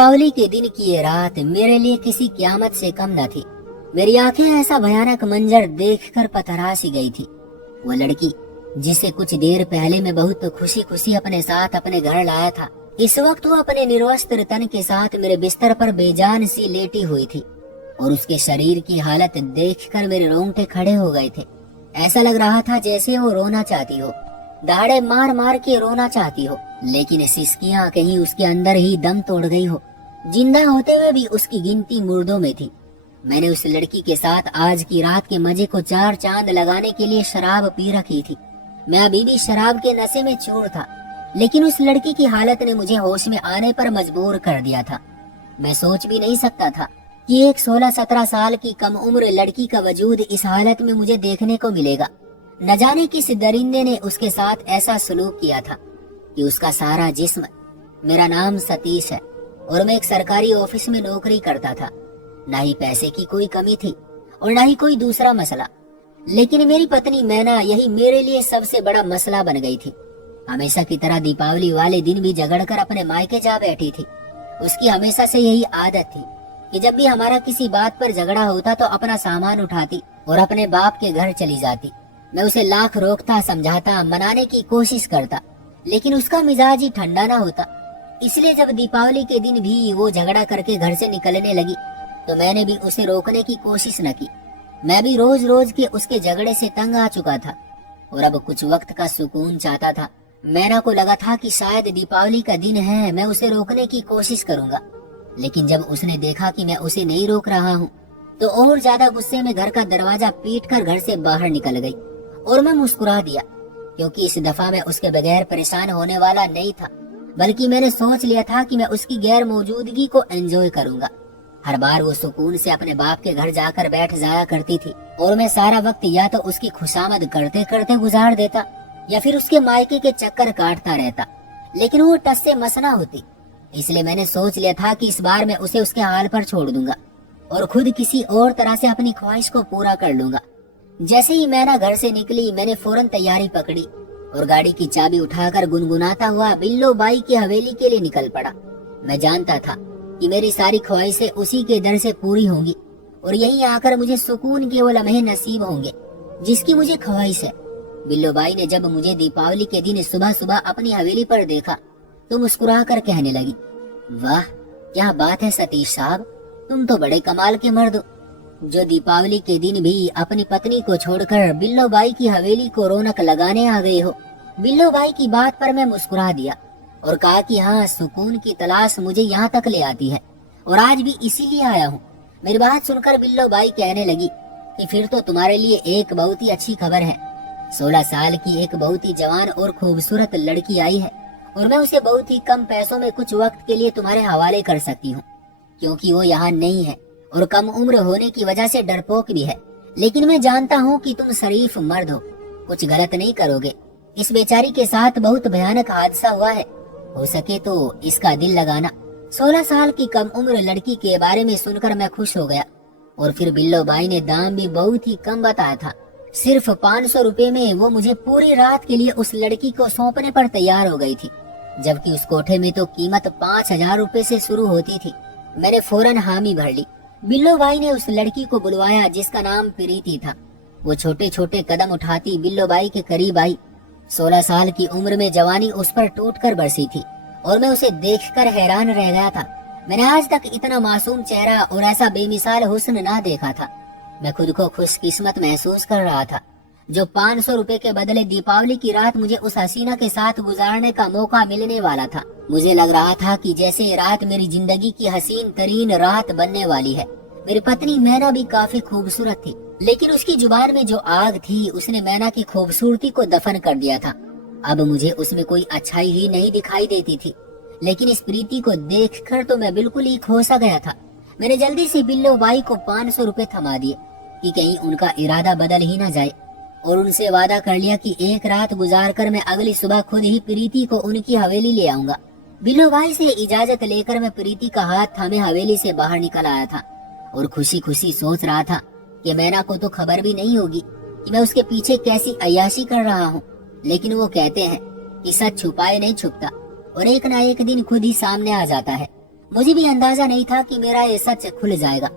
दीपावली के दिन की ये रात मेरे लिए किसी क़यामत से कम न थी। मेरी आंखें ऐसा भयानक मंजर देखकर पथरा सी गई थी। वो लड़की जिसे कुछ देर पहले मैं बहुत खुशी खुशी अपने साथ अपने घर लाया था, इस वक्त वो अपने निर्वस्त्र तन के साथ मेरे बिस्तर पर बेजान सी लेटी हुई थी और उसके शरीर की हालत देखकर मेरे रोंगटे खड़े हो गए थे। ऐसा लग रहा था जैसे वो रोना चाहती हो, दाढ़े मार मार के रोना चाहती हो, लेकिन सिसकियां कहीं उसके अंदर ही दम तोड़ गई हो। जिंदा होते हुए भी उसकी गिनती मुर्दों में थी। मैंने उस लड़की के साथ आज की रात के मजे को चार चांद लगाने के लिए शराब पी रखी थी। मैं अभी भी शराब के नशे में चूर था, लेकिन उस लड़की की हालत ने मुझे होश में आने पर मजबूर कर दिया था। मैं सोच भी नहीं सकता था कि एक 16-17 साल की कम उम्र लड़की का वजूद इस हालत में मुझे देखने को मिलेगा। न जाने किस दरिंदे ने उसके साथ ऐसा सलूक किया था कि उसका सारा जिस्म। मेरा नाम सतीश है और मैं एक सरकारी ऑफिस में नौकरी करता था। ना ही पैसे की कोई कमी थी और ना ही कोई दूसरा मसला, लेकिन मेरी पत्नी मैना यही मेरे लिए सबसे बड़ा मसला बन गई थी। हमेशा की तरह दीपावली वाले दिन भी झगड़कर अपने मायके जा बैठी थी। उसकी हमेशा से यही आदत थी कि जब भी हमारा किसी बात पर झगड़ा होता तो अपना सामान उठाती और अपने बाप के घर चली जाती। मैं उसे लाख रोकता, समझाता, मनाने की कोशिश करता, लेकिन उसका मिजाज ही ठंडा ना होता। इसलिए जब दीपावली के दिन भी वो झगड़ा करके घर से निकलने लगी तो मैंने भी उसे रोकने की कोशिश न की। मैं भी रोज रोज के उसके झगड़े से तंग आ चुका था और अब कुछ वक्त का सुकून चाहता था। मैना को लगा था कि शायद दीपावली का दिन है, मैं उसे रोकने की कोशिश करूंगा, लेकिन जब उसने देखा कि मैं उसे नहीं रोक रहा हूँ तो और ज्यादा गुस्से में घर का दरवाजा पीटकर घर से बाहर निकल गई और मैं मुस्कुरा दिया, क्योंकि इस दफा मैं उसके बगैर परेशान होने वाला नहीं था, बल्कि मैंने सोच लिया था कि मैं उसकी गैर मौजूदगी को एंजॉय करूंगा। हर बार वो सुकून से अपने बाप के घर जाकर बैठ जाया करती थी और मैं सारा वक्त या तो उसकी खुशामद करते करते गुजार देता या फिर उसके मायके के चक्कर काटता रहता, लेकिन वो टस से मस ना होती। इसलिए मैंने सोच लिया था कि इस बार मैं उसे उसके हाल पर छोड़ दूंगा और खुद किसी और तरह से अपनी ख्वाहिश को पूरा कर लूंगा। जैसे ही मैना घर से निकली मैंने फौरन तैयारी पकड़ी और गाड़ी की चाबी उठाकर गुनगुनाता हुआ बिल्लो बाई की हवेली के लिए निकल पड़ा। मैं जानता था कि मेरी सारी ख्वाहिशें उसी के दर से पूरी होंगी और यहीं आकर मुझे सुकून के वो लम्हे नसीब होंगे जिसकी मुझे ख्वाहिश है। बिल्लो बाई ने जब मुझे दीपावली के दिन सुबह सुबह अपनी हवेली पर देखा तो मुस्कुरा कर कहने लगी, वाह क्या बात है सतीश साहब, तुम तो बड़े कमाल के मर्द हो, जो दीपावली के दिन भी अपनी पत्नी को छोड़कर बिल्लो बाई की हवेली को रौनक लगाने आ गए हो। बिल्लो बाई की बात पर मैं मुस्कुरा दिया और कहा कि हाँ, सुकून की तलाश मुझे यहाँ तक ले आती है और आज भी इसीलिए आया हूँ। मेरी बात सुनकर बिल्लो बाई कहने लगी कि फिर तो तुम्हारे लिए एक बहुत ही अच्छी खबर है। 16 साल की एक बहुत ही जवान और खूबसूरत लड़की आई है और मैं उसे बहुत ही कम पैसों में कुछ वक्त के लिए तुम्हारे हवाले कर सकती हूँ, क्योंकि वो यहाँ नहीं है और कम उम्र होने की वजह से डरपोक भी है। लेकिन मैं जानता हूँ कि तुम शरीफ मर्द हो, कुछ गलत नहीं करोगे। इस बेचारी के साथ बहुत भयानक हादसा हुआ है, हो सके तो इसका दिल लगाना। 16 साल की कम उम्र लड़की के बारे में सुनकर मैं खुश हो गया और फिर बिल्लो बाई ने दाम भी बहुत ही कम बताया था। सिर्फ 500 रुपए में वो मुझे पूरी रात के लिए उस लड़की को सौंपने पर तैयार हो गई थी, जबकि उस कोठे में तो कीमत 5000 रुपए से शुरू होती थी। मैंने फौरन हामी भर ली। बिल्लो बाई ने उस लड़की को बुलवाया जिसका नाम प्रीति था। वो छोटे छोटे कदम उठाती बिल्लो बाई के करीब आई। 16 साल की उम्र में जवानी उस पर टूट कर बरसी थी और मैं उसे देखकर हैरान रह गया था। मैंने आज तक इतना मासूम चेहरा और ऐसा बेमिसाल हुस्न ना देखा था। मैं खुद को खुशकिस्मत महसूस कर रहा था जो 500 रुपए के बदले दीपावली की रात मुझे उस हसीना के साथ गुजारने का मौका मिलने वाला था। मुझे लग रहा था कि जैसे ये रात मेरी जिंदगी की हसीन तरीन रात बनने वाली है। मेरी पत्नी मैना भी काफी खूबसूरत थी, लेकिन उसकी जुबान में जो आग थी उसने मैना की खूबसूरती को दफन कर दिया था। अब मुझे उसमें कोई अच्छाई ही नहीं दिखाई देती थी, लेकिन इस प्रीति को देखकर तो मैं बिल्कुल ही खो सा गया था। मैंने जल्दी से बिल्लो बाई को 500 रुपए थमा दिए कि कहीं उनका इरादा बदल ही न जाए, और उनसे वादा कर लिया कि एक रात गुजार कर मैं अगली सुबह खुद ही प्रीति को उनकी हवेली ले आऊंगा। बिल्लो बाई से इजाजत लेकर मैं प्रीति का हाथ थामे हवेली से बाहर निकल आया था और खुशी खुशी सोच रहा था कि मैना को तो खबर भी नहीं होगी कि मैं उसके पीछे कैसी अय्याशी कर रहा हूँ। लेकिन वो कहते हैं कि सच छुपाए नहीं छुपता और एक ना एक दिन खुद ही सामने आ जाता है। मुझे भी अंदाजा नहीं था कि मेरा ये सच खुल जाएगा।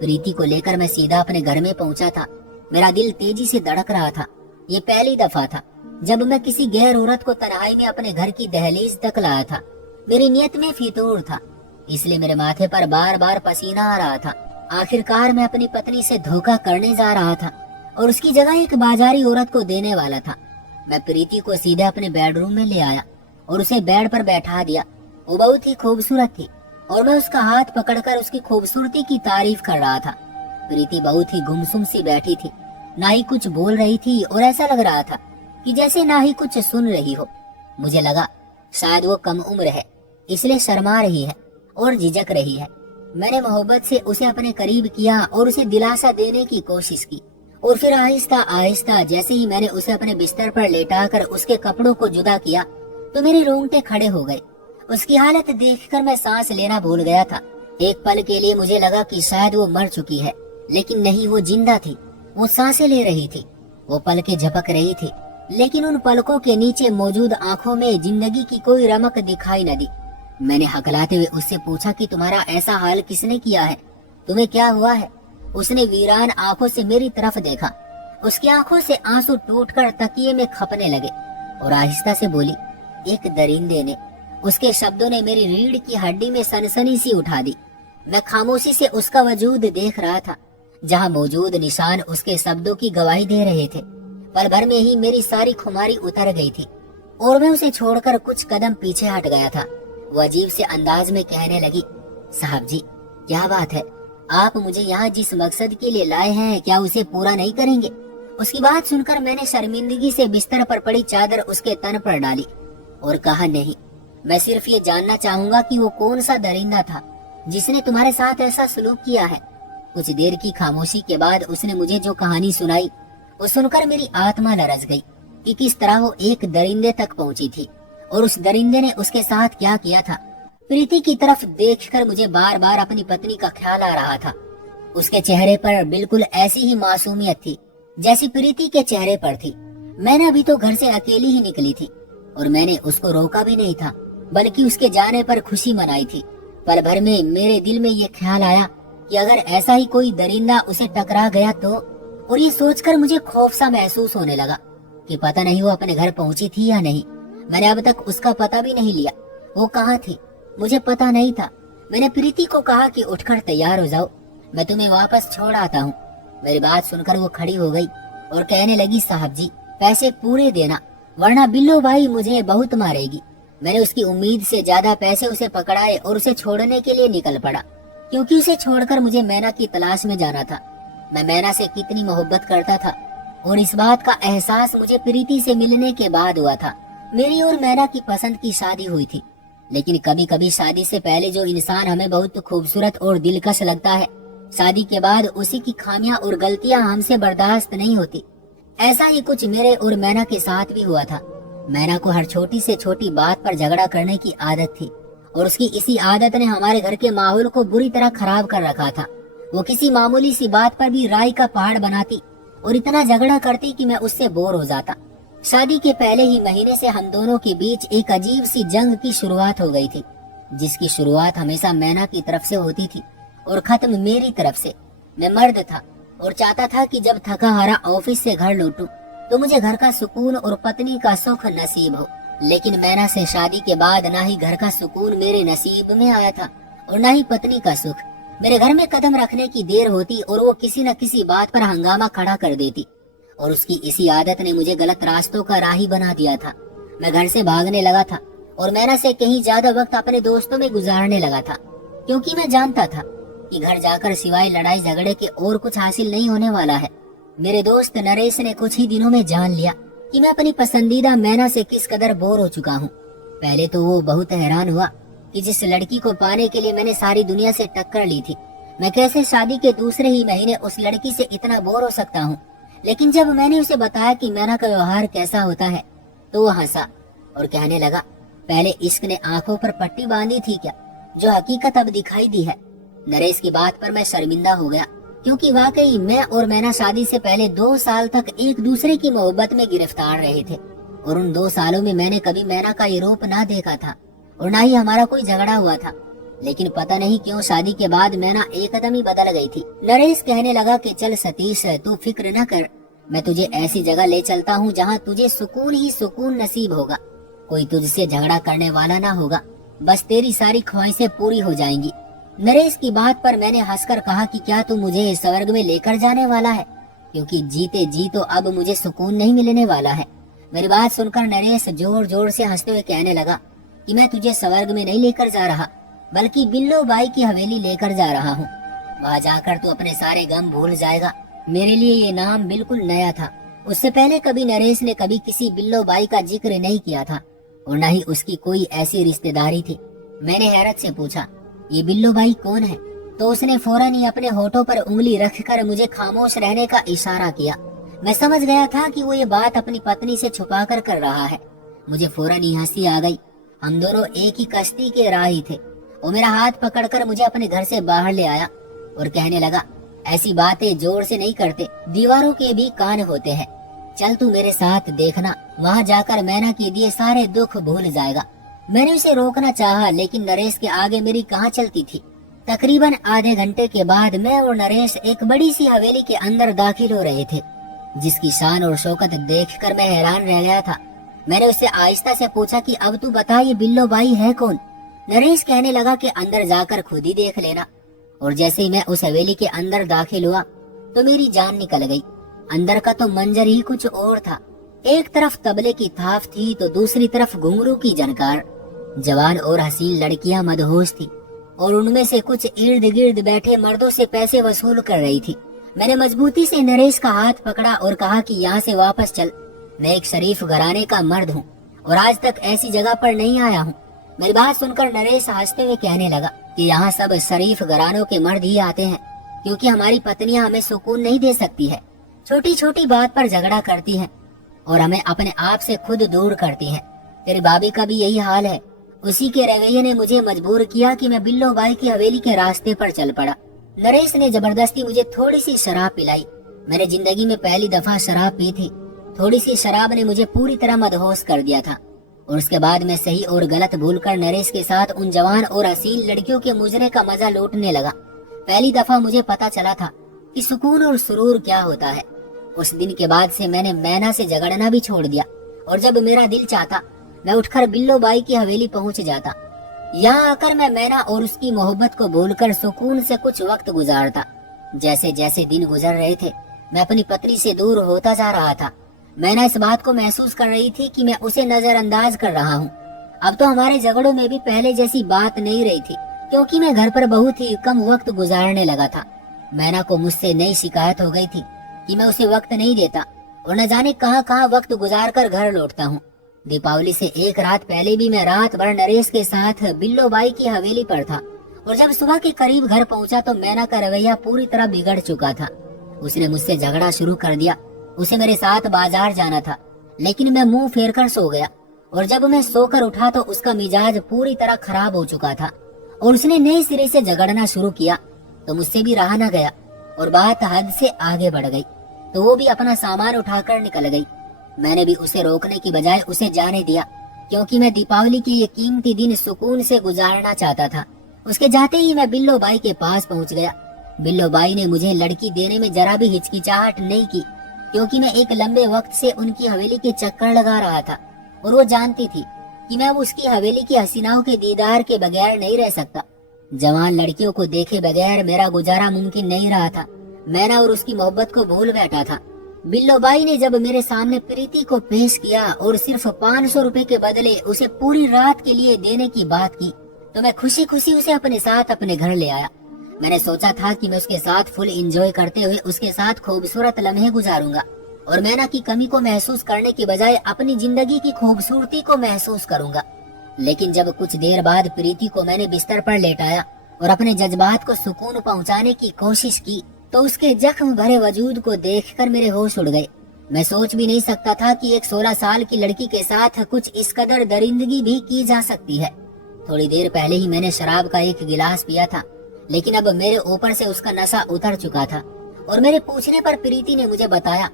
प्रीति को लेकर मैं सीधा अपने घर में पहुंचा था। मेरा दिल तेजी से धड़क रहा था। ये पहली दफा था जब मैं किसी गैर औरत को तन्हाई में अपने घर की दहलीज तक लाया था। मेरी नियत में फितूर था, इसलिए मेरे माथे पर बार बार पसीना आ रहा था। आखिरकार मैं अपनी पत्नी से धोखा करने जा रहा था और उसकी जगह एक बाजारी औरत को देने वाला था। मैं प्रीति को सीधे अपने बेडरूम में ले आया और उसे बेड पर बैठा दिया। वो बहुत ही खूबसूरत थी और मैं उसका हाथ पकड़कर उसकी खूबसूरती की तारीफ कर रहा था। प्रीति बहुत ही गुमसुम सी बैठी थी, ना ही कुछ बोल रही थी और ऐसा लग रहा था कि जैसे ना ही कुछ सुन रही हो। मुझे लगा शायद वो कम उम्र है, इसलिए शर्मा रही है और झिझक रही है। मैंने मोहब्बत से उसे अपने करीब किया और उसे दिलासा देने की कोशिश की और फिर आहिस्ता आहिस्ता जैसे ही मैंने उसे अपने बिस्तर पर लेटाकर उसके कपड़ों को जुदा किया तो मेरे रोंगटे खड़े हो गए। उसकी हालत देखकर मैं सांस लेना भूल गया था। एक पल के लिए मुझे लगा कि शायद वो मर चुकी है, लेकिन नहीं, वो जिंदा थी। वो सांसें ले रही थी, वो पलकें झपक रही थी, लेकिन उन पलकों के नीचे मौजूद आंखों में जिंदगी की कोई रमक दिखाई न दी। मैंने हकलाते हुए उससे पूछा कि तुम्हारा ऐसा हाल किसने किया है, तुम्हें क्या हुआ है? उसने वीरान आंखों से मेरी तरफ देखा। उसकी आंखों से आंसू टूटकर तकिए में खपने लगे और आहिस्ता से बोली, एक दरिंदे ने। उसके शब्दों ने मेरी रीढ़ की हड्डी में सनसनी सी उठा दी। मैं खामोशी से उसका वजूद देख रहा था, जहाँ मौजूद निशान उसके शब्दों की गवाही दे रहे थे। पल भर में ही मेरी सारी खुमारी उतर गई थी और मैं उसे छोड़कर कुछ कदम पीछे हट गया था। वो अजीब से अंदाज में कहने लगी, साहब जी, क्या बात है? आप मुझे यहाँ जिस मकसद के लिए लाए हैं, क्या उसे पूरा नहीं करेंगे? उसकी बात सुनकर मैंने शर्मिंदगी से बिस्तर पर पड़ी चादर उसके तन पर डाली और कहा, नहीं, मैं सिर्फ ये जानना चाहूंगा कि वो कौन सा दरिंदा था जिसने तुम्हारे साथ ऐसा सलूक किया है। कुछ देर की खामोशी के बाद उसने मुझे जो कहानी सुनाई वो सुनकर मेरी आत्मा लरज गई कि किस तरह वो एक दरिंदे तक पहुंची थी और उस दरिंदे ने उसके साथ क्या किया था। प्रीति की तरफ देखकर मुझे बार बार अपनी पत्नी का ख्याल आ रहा था। उसके चेहरे पर बिल्कुल ऐसी ही मासूमियत थी जैसी प्रीति के चेहरे पर थी। मैंने अभी तो घर से अकेली ही निकली थी और मैंने उसको रोका भी नहीं था, बल्कि उसके जाने पर खुशी मनाई थी। पल भर में मेरे दिल में ये ख्याल आया कि अगर ऐसा ही कोई दरिंदा उसे टकरा गया तो, और ये सोचकर मुझे खौफ सा महसूस होने लगा कि पता नहीं वो अपने घर पहुंची थी या नहीं। मैंने अब तक उसका पता भी नहीं लिया। वो कहाँ थी मुझे पता नहीं था। मैंने प्रीति को कहा कि उठकर तैयार हो जाओ, मैं तुम्हें वापस छोड़ आता हूँ। मेरी बात सुनकर वो खड़ी हो गई और कहने लगी, साहब जी, पैसे पूरे देना, वरना बिल्लो भाई मुझे बहुत मारेगी। मैंने उसकी उम्मीद से ज्यादा पैसे उसे पकड़ाए और उसे छोड़ने के लिए निकल पड़ा, क्योंकि उसे छोड़कर मुझे मैना की तलाश में जाना था। मैं मैना से कितनी मोहब्बत करता था और इस बात का एहसास मुझे प्रीति से मिलने के बाद हुआ था। मेरी और मैना की पसंद की शादी हुई थी, लेकिन कभी कभी शादी से पहले जो इंसान हमें बहुत खूबसूरत और दिलकश लगता है, शादी के बाद उसी की खामियां और गलतियां हमसे बर्दाश्त नहीं होती। ऐसा ही कुछ मेरे और मैना के साथ भी हुआ था। मैना को हर छोटी से छोटी बात पर झगड़ा करने की आदत थी और उसकी इसी आदत ने हमारे घर के माहौल को बुरी तरह खराब कर रखा था। वो किसी मामूली सी बात पर भी राय का पहाड़ बनाती और इतना झगड़ा करती कि मैं उससे बोर हो जाता। शादी के पहले ही महीने से हम दोनों के बीच एक अजीब सी जंग की शुरुआत हो गई थी, जिसकी शुरुआत हमेशा मैना की तरफ से होती थी और खत्म मेरी तरफ से। मैं मर्द था और चाहता था कि जब थका हारा ऑफिस से घर लौटूं तो मुझे घर का सुकून और पत्नी का सुख नसीब हो। लेकिन मैना से शादी के बाद ना ही घर का सुकून मेरे नसीब में आया था और ना ही पत्नी का सुख। मेरे घर में कदम रखने की देर होती और वो किसी न किसी बात पर हंगामा खड़ा कर देती और उसकी इसी आदत ने मुझे गलत रास्तों का राही बना दिया था। मैं घर से भागने लगा था और मैना से कहीं ज्यादा वक्त अपने दोस्तों में गुजारने लगा था, क्योंकि मैं जानता था कि घर जाकर सिवाय लड़ाई झगड़े के और कुछ हासिल नहीं होने वाला है। मेरे दोस्त नरेश ने कुछ ही दिनों में जान लिया कि मैं अपनी पसंदीदा मैना से किस कदर बोर हो चुका हूँ। पहले तो वो बहुत हैरान हुआ कि जिस लड़की को पाने के लिए मैंने सारी दुनिया से टक्कर ली थी, मैं कैसे शादी के दूसरे ही महीने उस लड़की से इतना बोर हो सकता हूँ। लेकिन जब मैंने उसे बताया कि मैना का व्यवहार कैसा होता है तो वो हंसा और कहने लगा, पहले इश्क ने आंखों पर पट्टी बांधी थी क्या, जो हकीकत अब दिखाई दी है। नरेश की बात पर मैं शर्मिंदा हो गया, क्योंकि वाकई मैं और मैना शादी से पहले 2 साल तक एक दूसरे की मोहब्बत में गिरफ्तार रहे थे और उन 2 सालों में मैंने कभी मैना का ये रूप ना देखा था और ना ही हमारा कोई झगड़ा हुआ था। लेकिन पता नहीं क्यों शादी के बाद मैना एकदम ही बदल गई थी। नरेश कहने लगा कि चल सतीश, तू फिक्र न कर, मैं तुझे ऐसी जगह ले चलता हूँ जहाँ तुझे सुकून ही सुकून नसीब होगा। कोई तुझसे झगड़ा करने वाला ना होगा, बस तेरी सारी ख्वाहिशें पूरी हो जाएंगी। नरेश की बात पर मैंने हंसकर कहा कि क्या तू मुझे स्वर्ग में लेकर जाने वाला है, क्योंकि जीते जी तो अब मुझे सुकून नहीं मिलने वाला है। मेरी बात सुनकर नरेश जोर जोर से हंसते हुए कहने लगा कि मैं तुझे स्वर्ग में नहीं लेकर जा रहा, बल्कि बिल्लो बाई की हवेली लेकर जा रहा हूँ। वहाँ जाकर तू अपने सारे गम भूल जाएगा। मेरे लिए ये नाम बिल्कुल नया था। उससे पहले कभी नरेश ने कभी किसी बिल्लो बाई का जिक्र नहीं किया था और न ही उसकी कोई ऐसी रिश्तेदारी थी। मैंने हैरत से पूछा, ये बिल्लो बाई कौन है? तो उसने फौरन ही अपने होठों पर उंगली रखकर मुझे खामोश रहने का इशारा किया। मैं समझ गया था कि वो ये बात अपनी पत्नी से छुपाकर कर रहा है। मुझे फौरन ही हंसी आ गई। हम दोनों एक ही कश्ती के राही थे। वो मेरा हाथ पकड़कर मुझे अपने घर से बाहर ले आया और कहने लगा, ऐसी बातें जोर से नहीं करते, दीवारों के भी कान होते हैं। चल तू मेरे साथ, देखना, वहाँ जाकर मैना के दिए सारे दुख भूल जाएगा। मैंने उसे रोकना चाहा, लेकिन नरेश के आगे मेरी कहाँ चलती थी। तकरीबन आधे घंटे के बाद मैं और नरेश एक बड़ी सी हवेली के अंदर दाखिल हो रहे थे, जिसकी शान और शौकत देखकर मैं हैरान रह गया था। मैंने उससे आहिस्ता से पूछा कि अब तू बता, ये बिल्लो बाई है कौन? नरेश कहने लगा कि अंदर जाकर खुद ही देख लेना। और जैसे ही मैं उस हवेली के अंदर दाखिल हुआ तो मेरी जान निकल गई। अंदर का तो मंजर ही कुछ और था। एक तरफ तबले की थाप थी तो दूसरी तरफ घुंघरू की झनकार। जवान और हसीन लड़कियां मदहोश थी और उनमें से कुछ इर्द गिर्द बैठे मर्दों से पैसे वसूल कर रही थी। मैंने मजबूती से नरेश का हाथ पकड़ा और कहा कि यहाँ से वापस चल। मैं एक शरीफ घराने का मर्द हूँ और आज तक ऐसी जगह पर नहीं आया हूँ। मेरी बात सुनकर नरेश हंसते हुए कहने लगा कि यहाँ सब शरीफ घरानों के मर्द ही आते हैं, क्योंकि हमारी पत्नियां हमें सुकून नहीं दे सकती है। छोटी छोटी बात पर झगड़ा करती हैं और हमें अपने आप से खुद दूर करती हैं। तेरी भाभी का भी यही हाल है। उसी के रवैये ने मुझे मजबूर किया कि मैं बिल्लो बाई की हवेली के रास्ते पर चल पड़ा। नरेश ने जबरदस्ती मुझे थोड़ी सी शराब पिलाई। मैंने जिंदगी में पहली दफा शराब पी थी। थोड़ी सी शराब ने मुझे पूरी तरह मदहोश कर दिया था और उसके बाद मैं सही और गलत भूलकर नरेश के साथ उन जवान और हसीन लड़कियों के मुजरे का मजा लूटने लगा। पहली दफा मुझे पता चला था कि सुकून और सुरूर क्या होता है। उस दिन के बाद से मैंने मैना से झगड़ना भी छोड़ दिया और जब मेरा दिल चाहता मैं उठकर बिल्लो बाई की हवेली पहुंच जाता। यहाँ आकर मैं मैना और उसकी मोहब्बत को भूलकर सुकून से कुछ वक्त गुजारता। जैसे जैसे दिन गुजर रहे थे मैं अपनी पत्नी से दूर होता जा रहा था। मैना इस बात को महसूस कर रही थी कि मैं उसे नजरअंदाज कर रहा हूँ। अब तो हमारे झगड़ों में भी पहले जैसी बात नहीं रही थी, क्योंकि मैं घर पर बहुत ही कम वक्त गुजारने लगा था। मैना को मुझसे नई शिकायत हो गई थी कि मैं उसे वक्त नहीं देता और न जाने कहाँ कहाँ वक्त गुजार कर घर लौटता हूँ। दीपावली से एक रात पहले भी मैं रात भर नरेश के साथ बिल्लो बाई की हवेली पर था और जब सुबह के करीब घर पहुंचा तो मैना का रवैया पूरी तरह बिगड़ चुका था। उसने मुझसे झगड़ा शुरू कर दिया। उसे मेरे साथ बाजार जाना था, लेकिन मैं मुंह फेर कर सो गया और जब मैं सोकर उठा तो उसका मिजाज पूरी तरह खराब हो चुका था और उसने नए सिरे से झगड़ना शुरू किया। तो मुझसे भी रहा न गया और बात हद से आगे बढ़ गई, तो वो भी अपना सामान उठाकर निकल गई। मैंने भी उसे रोकने की बजाय उसे जाने दिया, क्योंकि मैं दीपावली के ये कीमती दिन सुकून से गुजारना चाहता था। उसके जाते ही मैं बिल्लो बाई के पास पहुंच गया। बिल्लो बाई ने मुझे लड़की देने में जरा भी हिचकिचाहट नहीं की, क्योंकि मैं एक लंबे वक्त से उनकी हवेली के चक्कर लगा रहा था और वो जानती थी कि मैं उसकी हवेली की हसीनाओं के दीदार के बगैर नहीं रह सकता। जवान लड़कियों को देखे बगैर मेरा गुजारा मुमकिन नहीं रहा था। मैना और उसकी मोहब्बत को भूल बैठा था। बिल्लो बाई ने जब मेरे सामने प्रीति को पेश किया और सिर्फ 500 रुपए के बदले उसे पूरी रात के लिए देने की बात की, तो मैं खुशी खुशी उसे अपने साथ अपने घर ले आया। मैंने सोचा था कि मैं उसके साथ फुल एंजॉय करते हुए उसके साथ खूबसूरत लम्हे गुजारूंगा और मैना की कमी को महसूस करने की बजाय अपनी जिंदगी की खूबसूरती को महसूस करूंगा। लेकिन जब कुछ देर बाद प्रीति को मैंने बिस्तर पर लेटाया और अपने जज्बात को सुकून पहुंचाने की कोशिश की, तो उसके जख्म भरे वजूद को देखकर मेरे होश उड़ गए। मैं सोच भी नहीं सकता था कि एक 16 साल की लड़की के साथ कुछ इस कदर दरिंदगी भी की जा सकती है। थोड़ी देर पहले ही मैंने शराब का एक गिलास पिया था, लेकिन अब मेरे ऊपर से उसका नशा उतर चुका था और मेरे पूछने पर प्रीति ने मुझे बताया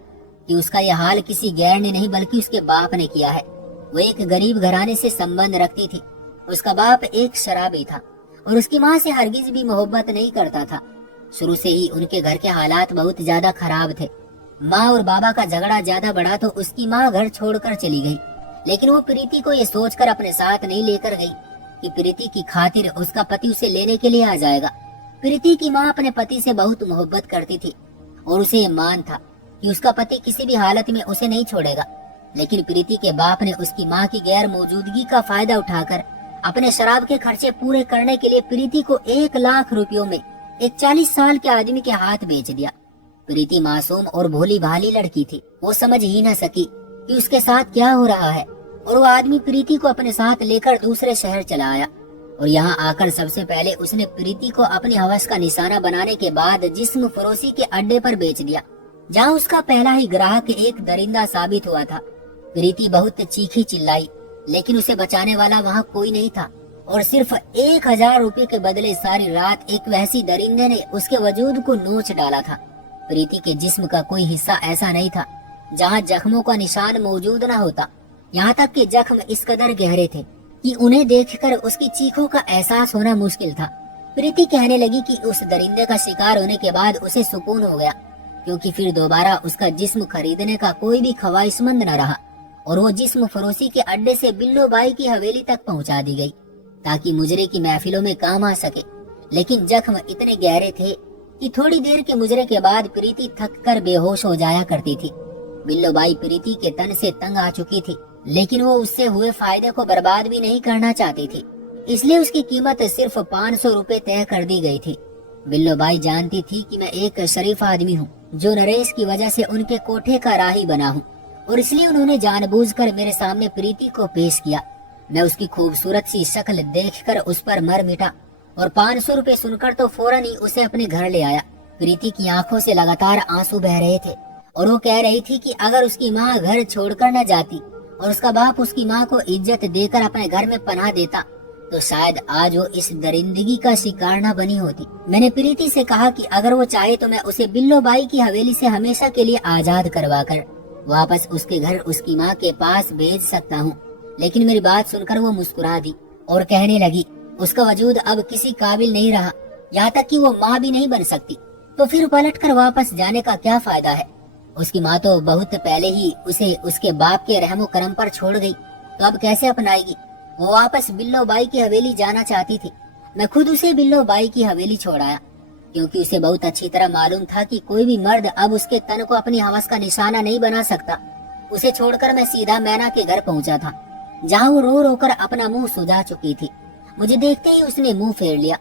कि उसका यह हाल किसी गैर ने नहीं बल्कि उसके बाप ने किया है। वो एक गरीब घराने से संबंध रखती थी। उसका बाप एक शराबी था और उसकी माँ से हरगिज भी मोहब्बत नहीं करता था। शुरू से ही उनके घर के हालात बहुत ज्यादा खराब थे। माँ और बाबा का झगड़ा ज्यादा बढ़ा तो उसकी माँ घर छोड़कर चली गई, लेकिन वो प्रीति को ये सोचकर अपने साथ नहीं लेकर गई कि प्रीति की खातिर उसका पति उसे लेने के लिए आ जाएगा। प्रीति की माँ अपने पति से बहुत मोहब्बत करती थी और उसे ये मान था कि उसका पति किसी भी हालत में उसे नहीं छोड़ेगा, लेकिन प्रीति के बाप ने उसकी माँ की गैर मौजूदगी का फायदा उठाकर अपने शराब के खर्चे पूरे करने के लिए प्रीति को 1 लाख रुपयों में एक 40 साल के आदमी के हाथ बेच दिया। प्रीति मासूम और भोली भाली लड़की थी, वो समझ ही न सकी कि उसके साथ क्या हो रहा है, और वो आदमी प्रीति को अपने साथ लेकर दूसरे शहर चला आया और यहाँ आकर सबसे पहले उसने प्रीति को अपनी हवस का निशाना बनाने के बाद जिस्म फरोशी के अड्डे पर बेच दिया, जहाँ उसका पहला ही ग्राहक एक दरिंदा साबित हुआ था। प्रीति बहुत चीखी चिल्लाई, लेकिन उसे बचाने वाला वहाँ कोई नहीं था और सिर्फ 1000 रुपये के बदले सारी रात एक वहशी दरिंदे ने उसके वजूद को नोच डाला था। प्रीति के जिस्म का कोई हिस्सा ऐसा नहीं था जहाँ जख्मों का निशान मौजूद न होता। यहाँ तक कि जख्म इस कदर गहरे थे कि उन्हें देखकर उसकी चीखों का एहसास होना मुश्किल था। प्रीति कहने लगी कि उस दरिंदे का शिकार होने के बाद उसे सुकून हो गया, क्योंकि फिर दोबारा उसका जिस्म खरीदने का कोई भी ख्वाहिशमंद न रहा और वो जिस्म फरोशी के अड्डे से बिल्लो बाई की हवेली तक पहुंचा दी गई ताकि मुजरे की महफिलों में काम आ सके। लेकिन जख्म इतने गहरे थे कि थोड़ी देर के मुजरे के बाद प्रीति थक कर बेहोश हो जाया करती थी। बिल्लो बाई प्रीति के तन से तंग आ चुकी थी, लेकिन वो उससे हुए फायदे को बर्बाद भी नहीं करना चाहती थी, इसलिए उसकी कीमत सिर्फ 500 रुपए तय कर दी गई थी। बिल्लो बाई जानती थी कि मैं एक शरीफ आदमी हूँ जो नरेश की वजह से उनके कोठे का राही बना हूँ, और इसलिए उन्होंने जानबूझकर मेरे सामने प्रीति को पेश किया। मैं उसकी खूबसूरत सी शक्ल देखकर उस पर मर मिटा और 500 रुपए सुनकर तो फौरन ही उसे अपने घर ले आया। प्रीति की आंखों से लगातार आंसू बह रहे थे और वो कह रही थी कि अगर उसकी माँ घर छोड़कर न जाती और उसका बाप उसकी माँ को इज्जत देकर अपने घर में पनाह देता तो शायद आज वो इस दरिंदगी का शिकार न बनी होती। मैंने प्रीति से कहा कि अगर वो चाहे तो मैं उसे बिल्लो बाई की हवेली से हमेशा के लिए आजाद करवाकर वापस उसके घर उसकी माँ के पास भेज सकता हूँ, लेकिन मेरी बात सुनकर वो मुस्कुरा दी और कहने लगी उसका वजूद अब किसी काबिल नहीं रहा, यहाँ तक कि वो माँ भी नहीं बन सकती, तो फिर पलट कर वापस जाने का क्या फायदा है। उसकी माँ तो बहुत पहले ही उसे उसके बाप के रहमो करम पर छोड़ गई, तो अब कैसे अपनाएगी। वो वापस बिल्लो बाई की हवेली जाना चाहती थी। मैं खुद उसे बिल्लो बाई की हवेली छोड़ाया, क्योंकि उसे बहुत अच्छी तरह मालूम था कि कोई भी मर्द अब उसके तन को अपनी हवस का निशाना नहीं बना सकता। उसे छोड़कर मैं सीधा मैना के घर पहुंचा था, जहाँ वो रो रो कर अपना मुंह सुझा चुकी थी। मुझे देखते ही उसने मुंह फेर लिया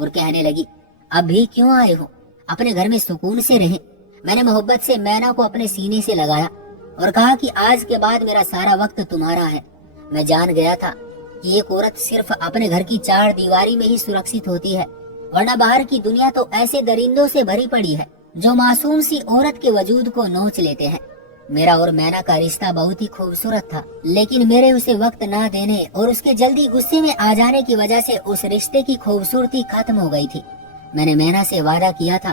और कहने लगी, अब भी क्यों आए हो, अपने घर में सुकून से रहें। मैंने मोहब्बत से मैना को अपने सीने से लगाया और कहा कि आज के बाद मेरा सारा वक्त तुम्हारा है। मैं जान गया था कि एक औरत सिर्फ अपने घर की 4 दीवारी में ही सुरक्षित होती है, वरना बाहर की दुनिया तो ऐसे दरिंदों से भरी पड़ी है जो मासूम सी औरत के वजूद को नोच लेते हैं। मेरा और मैना का रिश्ता बहुत ही खूबसूरत था, लेकिन मेरे उसे वक्त ना देने और उसके जल्दी गुस्से में आ जाने की वजह से उस रिश्ते की खूबसूरती खत्म हो गई थी। मैंने मैना से वादा किया था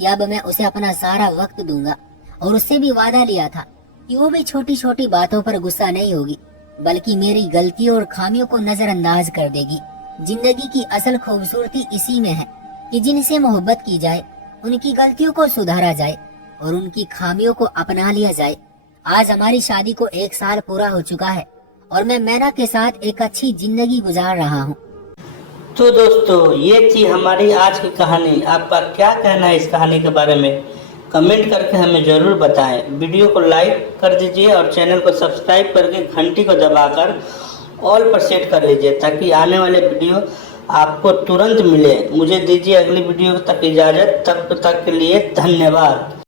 कि अब मैं उसे अपना सारा वक्त दूंगा, और उससे भी वादा लिया था कि वो भी छोटी छोटी बातों पर गुस्सा नहीं होगी, बल्कि मेरी गलतियों और खामियों को नजरअंदाज कर देगी। जिंदगी की असल खूबसूरती इसी में है कि जिनसे मोहब्बत की जाए, उनकी गलतियों को सुधारा जाए और उनकी खामियों को अपना लिया जाए। आज हमारी शादी को 1 साल पूरा हो चुका है और मैं मैना के साथ एक अच्छी जिंदगी गुजार रहा हूँ। तो दोस्तों, ये थी हमारी आज की कहानी। आपका क्या कहना है इस कहानी के बारे में, कमेंट करके हमें ज़रूर बताएं। वीडियो को लाइक कर दीजिए और चैनल को सब्सक्राइब करके घंटी को दबाकर ऑल पर सेट कर लीजिए, ताकि आने वाले वीडियो आपको तुरंत मिले। मुझे दीजिए अगली वीडियो तक इजाज़त, तब तक के लिए धन्यवाद।